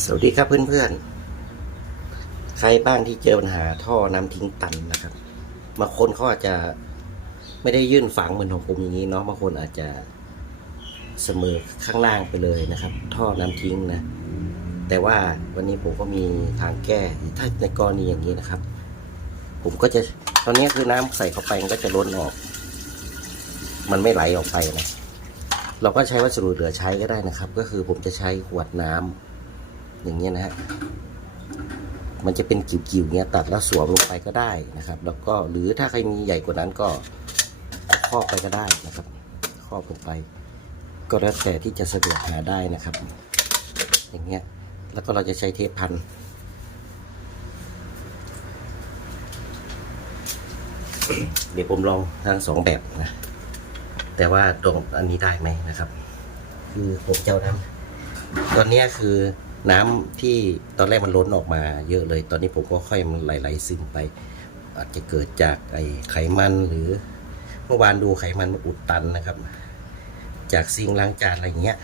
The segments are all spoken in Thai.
สวัสดีครับเพื่อนๆ ใครบ้างที่เจอปัญหาท่อน้ำทิ้งตันนะครับบางคนเขาอาจจะไม่ได้ยื่นฝังเหมือนของผมอย่างนี้เนาะบางคนอาจจะเสมอข้างล่างไปเลยนะครับ ท่อน้ำทิ้งนะ แต่ว่าวันนี้ผมก็มีทางแก้ถ้าในกรณีอย่างนี้นะครับ ผมก็จะตอนนี้คือน้ำใส่เข้าไปมันก็จะล้นออก มันไม่ไหลออกไปนะเราก็ใช้วัสดุเหลือใช้ก็ได้นะครับ ก็คือผมจะใช้ขวดน้ำ อย่างเงี้ยนะฮะมันจะเป็นกิ่วๆเงี้ยตัดแล้วสวมลงไปก็ได้นะครับ แล้วก็หรือถ้าใครมีใหญ่กว่านั้นก็ครอบไปก็ได้นะครับครอบลงไป ก็แล้วแต่ที่จะสะดวกหาได้นะครับ อย่างเงี้ยแล้วก็เราจะใช้เทปพันเดี๋ยวผมลองทั้งสองแบบนะ แต่ว่าตรงอันนี้ได้ไหมนะครับ คือผมเจ้าน้ำตอนนี้คือ น้ำที่ตอนแรกมันล้นออกมาเยอะเลย ตอนนี้ผมก็ค่อยมันไหลๆซึมไป อาจจะเกิดจากไอไขมันหรือเมื่อวานดูไขมันมันอุดตันนะครับ จากซิงล้างจานอะไรอย่างเงี้ย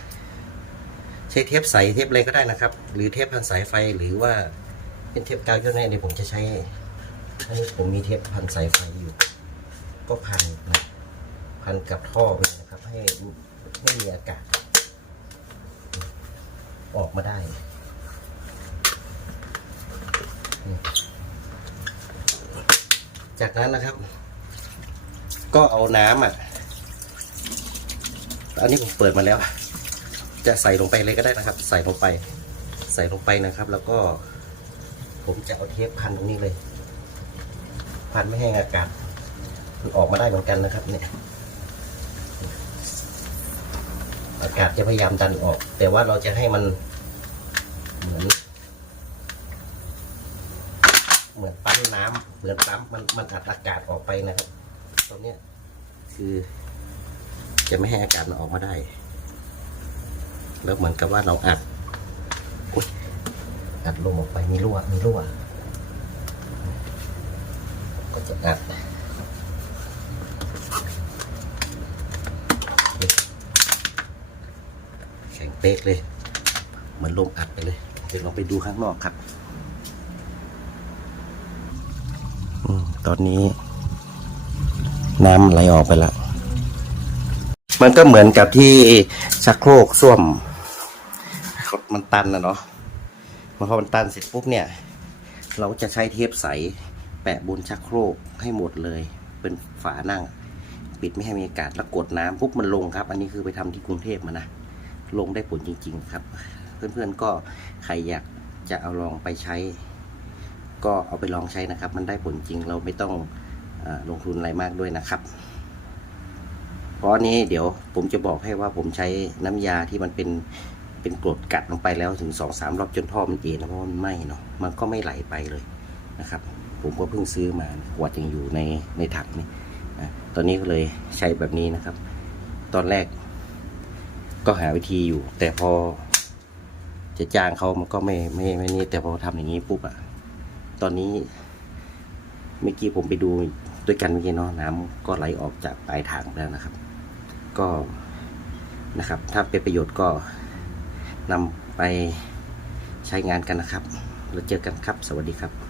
ใช้เทปใสเทปอะไรก็ได้นะครับ หรือเทปพันสายไฟหรือว่าเป็นเทปกาวย่นแน่เดี๋ยวผมจะใช้ให้ผมมีเทปพันสายไฟอยู่ ก็พันนะพันกับท่อไปนะครับ ให้ไม่มีอากาศ ออกมาได้ จากนั้นนะครับ ก็เอาน้ำอะ อันนี้ผมเปิดมาแล้ว จะใส่ลงไปเลยก็ได้นะครับ ใส่ลงไป ใส่ลงไปนะครับ แล้วก็ ผมจะเอาเทปพันตรงนี้เลย พันไม่ให้อากาศมันออกมาได้เหมือนกันนะครับ เนี่ย อากาศจะพยายามดันออก แต่ว่าเราจะให้มันเหมือน เห มือนปั๊มน้ำเหมือนปั๊มมันมันอัดอากาศออกไปนะครับ ตรงเนี้ยคือ จะไม่ให้อากาศมันออกมาได้ แล้วเหมือนกับว่าเราอัดอัดลมออกไปมีรั่วมีรั่ว ก็จะอัดแข็งเป๊กเลยเหมือนลมอัดไปเลย เดี๋ยวลองไปดูข้างนอกครับ อืม ตอนนี้ น้ำไหลออกไปแล้วมันก็เหมือนกับที่ชักโครกส้วม มันตันนะเนาะพอมันตันเสร็จปุ๊บเนี่ย เราจะใช้เทปใส แปะบนชักโครกให้หมดเลย เป็นฝานั่ง ปิดไม่ให้มีอากาศแล้วกดน้ำปุ๊บมันลงครับ อันนี้คือไปทำที่กรุงเทพมานะลงได้ผลจริง ๆ ครับ เพื่อนๆก็ใครอยากจะเอาลองไปใช้ ก็เอาไปลองใช้นะครับ มันได้ผลจริงเราไม่ต้องอลงทุนอะไรมากด้วยนะครับ เพราะนี้เดี๋ยวผมจะบอกให้ว่าผมใช้น้ำยาที่มันเป็นเป็นกรดกัดลงไปแล้วถึงสองสามรอบจนท่อมันเอ็นะเพราะว่ามันไหม้เนาะมันก็ไม่ไหลไปเลยนะครับ ผมก็เพิ่งซื้อมาขวดยังอยู่ในในถังนี่ตอนนี้ก็เลยใช้แบบนี้นะครับ ตอนแรกก็หาวิธีอยู่ แต่พอจะจ้างเขามันก็ไม่ไม่ไม่นี่แต่พอทำอย่างนี้ปุ๊บอะ ตอนนี้เมื่อกี้ผมไปดูด้วยกันเมื่อกี้เนาะน้ำก็ไหลออกจากปลายถังแล้วนะครับ ก็นะครับ ถ้าเป็นประโยชน์ก็นำไปใช้งานกันนะครับ แล้วเจอกันครับ สวัสดีครับ